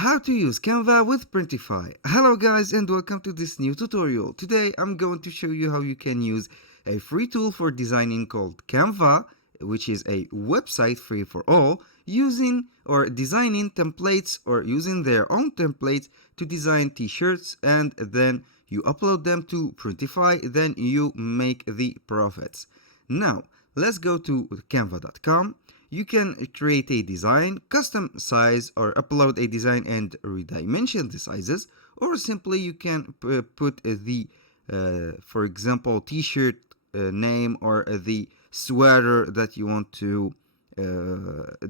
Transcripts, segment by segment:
How to use Canva with Printify. Hello guys and welcome to this new tutorial. Today I'm going to show you how you can use a free tool for designing called Canva, which is a website free for all, using or designing templates or using their own templates to design t-shirts, and then you upload them to Printify, then you make the profits. Now let's go to canva.com. You can create a design, custom size, or upload a design and redimension the sizes, or simply you can put the, for example, t-shirt name or the sweater that you want to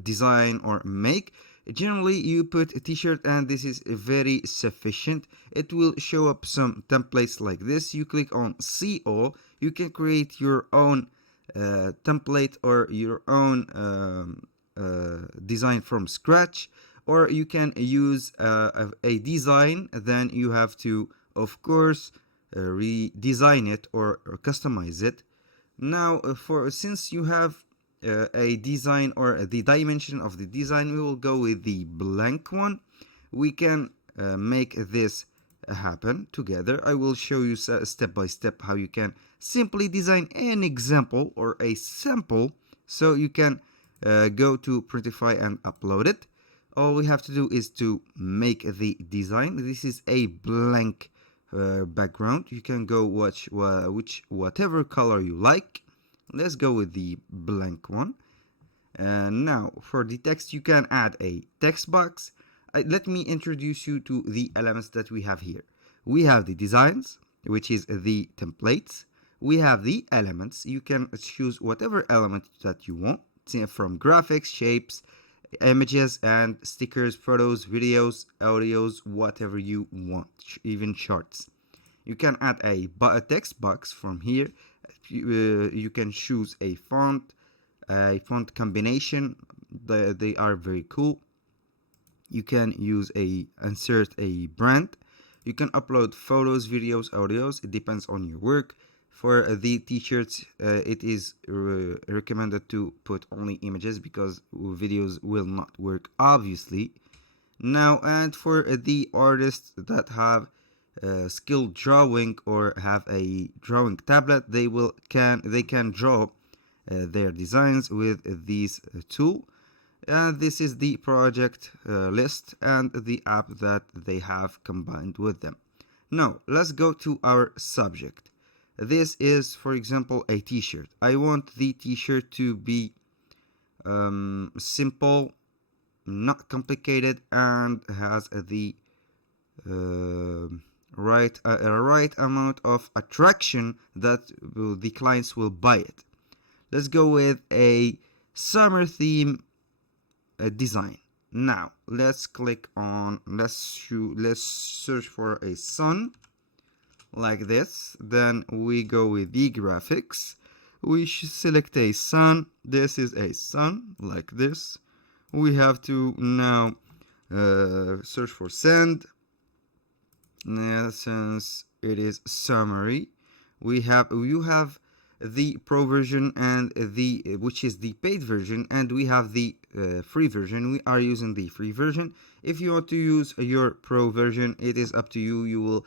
design or make. Generally, you put a t-shirt and this is very sufficient. It will show up some templates like this. You click on see all. You can create your own template or your own design from scratch, or you can use a design. Then you have to, of course, redesign it or customize it. Now since you have a design or the dimension of the design, we will go with the blank one. We can make this happen together. I will show you step by step how you can simply design an example or a sample, so you can go to Printify and upload it. All we have to do is to make the design. This is a blank background. You can go whatever color you like. Let's go with the blank one. Now for the text, you can add a text box. Let me introduce you to the elements that we have here. We have the designs, which is the templates. We have the elements. You can choose whatever element that you want, from graphics, shapes, images, and stickers, photos, videos, audios, whatever you want, even charts. You can add a text box from here. You can choose a font combination. They are very cool. You can insert a brand. You can upload photos, videos, audios. It depends on your work. For the t-shirts, it is recommended to put only images because videos will not work, obviously. Now, and for the artists that have skilled drawing or have a drawing tablet, they can draw their designs with this tool. And this is the project list and the app that they have combined with them. Now let's go to our subject. This is, for example, a t-shirt. I want the t-shirt to be simple, not complicated, and has the right amount of attraction that the clients will buy it. Let's go with a summer theme design. Now let's click on let's search for a sun like this. Then we go with the graphics. We should select a sun. This is a sun like this. We have to now search for send. Now, since it is summary, you have the pro version and which is the paid version, and we have the free version. We are using the free version. If you want to use your pro version, it is up to you. You will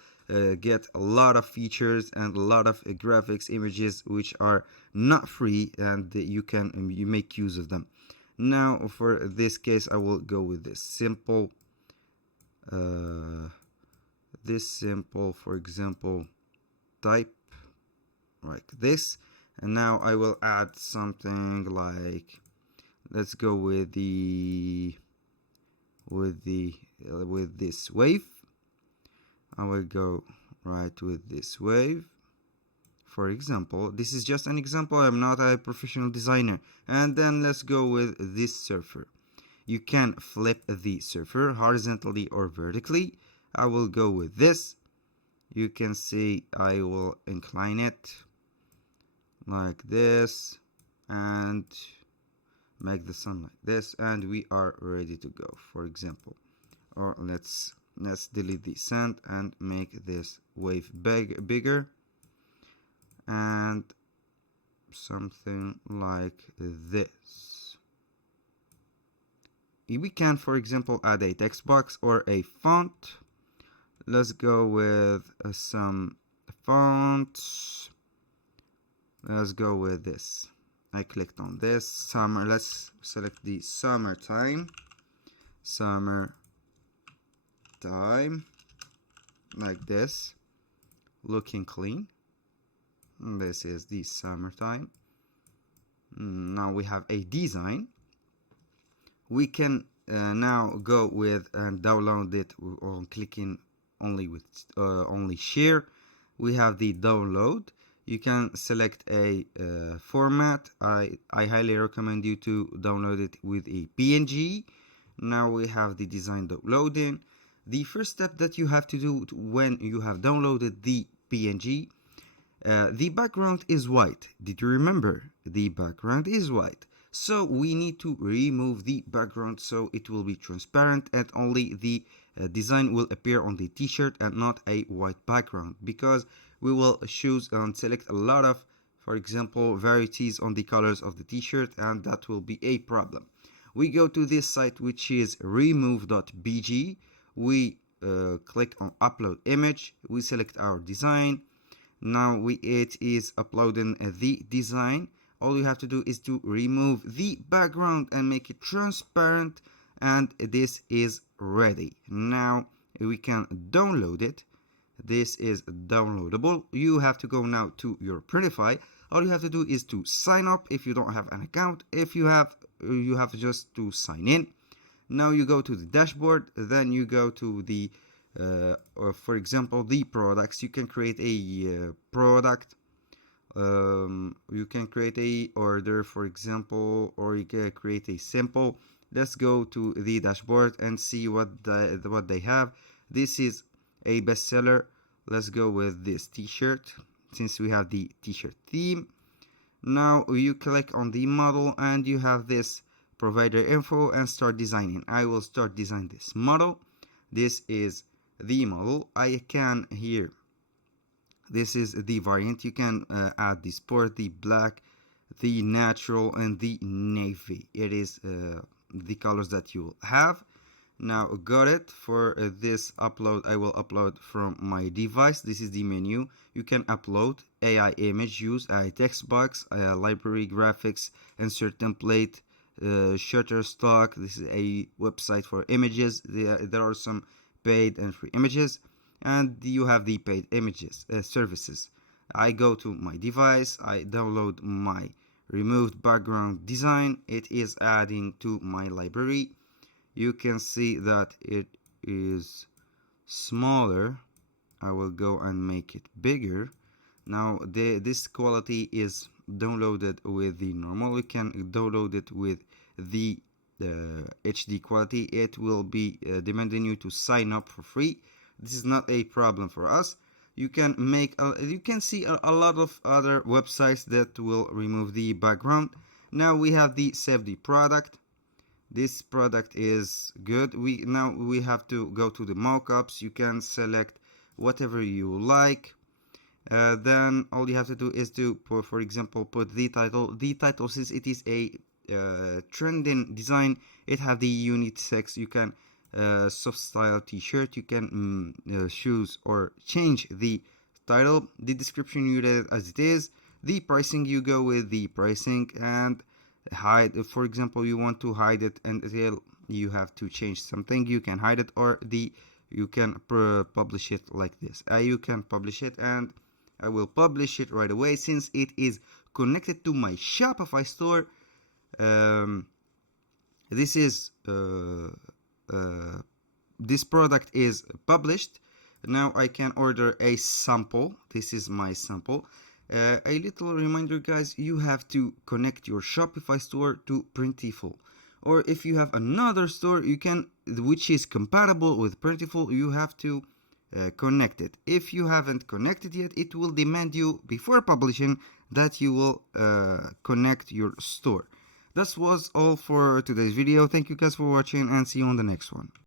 get a lot of features and a lot of graphics, images which are not free, and you make use of them. Now for this case, I will go with this simple for example, type like this. And now I will add something like, let's go with this wave. I will go right with this wave. For example, this is just an example. I'm not a professional designer. And then let's go with this surfer. You can flip the surfer horizontally or vertically. I will go with this. You can see I will incline it like this and make the sun like this, and we are ready to go, for example. Or let's delete the sand and make this wave bigger, and something like this. we can, for example, add a text box or a font. Let's go with some fonts. Let's go with this. I clicked on this summer. Let's select the summertime. Summertime, like this, looking clean. This is the summertime. Now we have a design. We can now go with and download it on clicking only share. We have the download. You can select a format. I highly recommend you to download it with a PNG. Now we have the design downloading. The first step that you have to do when you have downloaded the PNG, the background is white. Did you remember? The background is white. So we need to remove the background so it will be transparent and only the design will appear on the t-shirt and not a white background, because we will choose and select a lot of, for example, varieties on the colors of the t-shirt, and that will be a problem. We go to this site, which is remove.bg. We click on upload image. We select our design. Now it is uploading the design. All you have to do is to remove the background and make it transparent, and this is ready. Now we can download it. This is downloadable. You have to go now to your Printify. All you have to do is to sign up if you don't have an account. If you have just to sign in. Now you go to the dashboard, then you go to the or for example the products. You can create a product. You can create a order, for example, or you can create a sample. Let's go to the dashboard and see what they have. This is a bestseller. Let's go with this t-shirt, since we have the t-shirt theme. Now you click on the model and you have this provider info and start designing. I will start design this model. This is the model. I can here, this is the variant. You can add the sport, the black, the natural, and the navy. It is the colors that you have. Now got it. For this upload, I will upload from my device. This is the menu. You can upload AI image, use a text box, library, graphics, insert template, Shutterstock. This is a website for images. There are some paid and free images, and you have the paid images services. I go to my device. I download my removed background design. It is adding to my library. You can see that it is smaller. I will go and make it bigger. Now this quality is downloaded with the normal. You can download it with the HD quality. It will be demanding you to sign up for free. This is not a problem for us. You can make you can see a lot of other websites that will remove the background. Now we have the save the product. This product is good. Now we have to go to the mockups. You can select whatever you like. Then all you have to do is to put, for example, put the title. The title, since it is a trending design, it have the unisex. You can soft style t-shirt. You can choose or change the title. The description you leave it as it is. The pricing, you go with the pricing, and hide. For example, you want to hide it until you have to change something. You can hide it, or you can publish it like this. You can publish it, and I will publish it right away since it is connected to my Shopify store. This is this product is published. Now I can order a sample. This is my sample. A little reminder, guys, you have to connect your Shopify store to Printify, or if you have another store which is compatible with Printify, you have to connect it. If you haven't connected yet, it will demand you before publishing that you will connect your store. That was all for today's video. Thank you guys for watching, and see you on the next one.